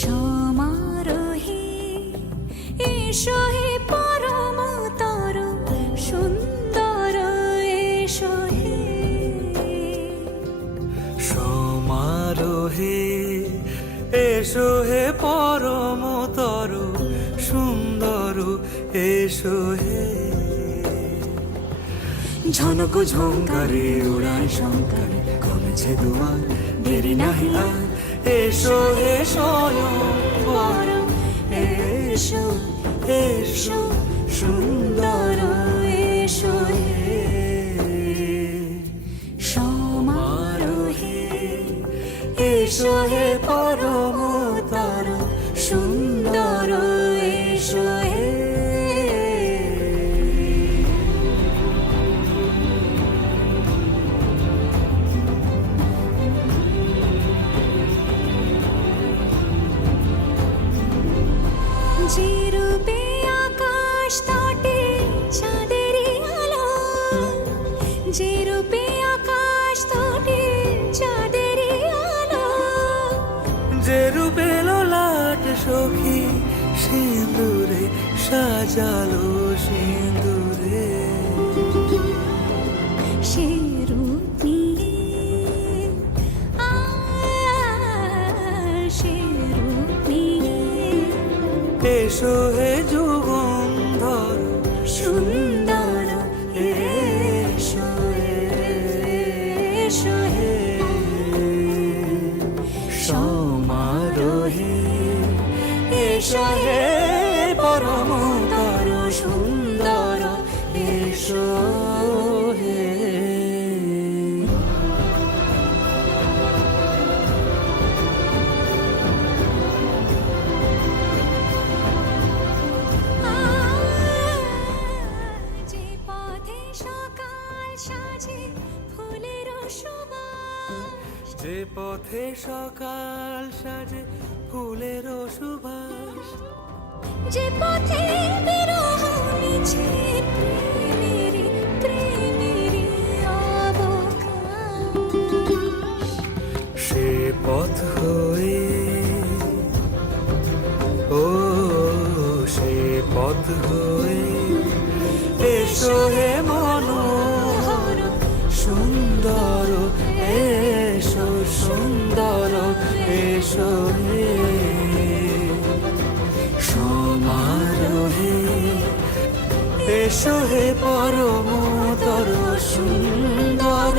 সমারোহে এসো হে পরমতর সুন্দর এসো হে। সমারোহে এসো হে পরমতর সুন্দর এসো হে। ঝনক ঝঙ্কারে উড়ায় শঙ্কারে কমেছে দুয়ার, দেরি নাহি আর এসো হে স্বয়ং বর। এসো এসো সুন্দর এসো হে। সমারোহে এসো হে পরমতর সুন্দর এসো হে। যে রূপে আকাশ তটে চাঁদেরই আলো, যে রূপে আকাশ তটে চাঁদেরই আলো, যে রূপে ললাট সখী সিঁদুরে সাজালো সিঁদুরে। সে রূপ নিয়ে সে রূপ নিয়ে এসো হে যুগন্ধর সুন্দর এসো এসো হে। সমারোহে এসো হে পরমতর সুন্দর এসো হে। যে পথে সকাল সাজে ফুলের সুবাস, যে পথে সকাল সাজে ফুলের সুবাস, যে পথে বিরহ মিছে প্রেমেরই প্রেমেরই অবকাশ, সে পথ হয়ে ও সে পথ হয়ে এসো হে মনোহর সুন্দর এসো সুন্দর এসো হে। সমারোহে এসো হে পরমতর সুন্দর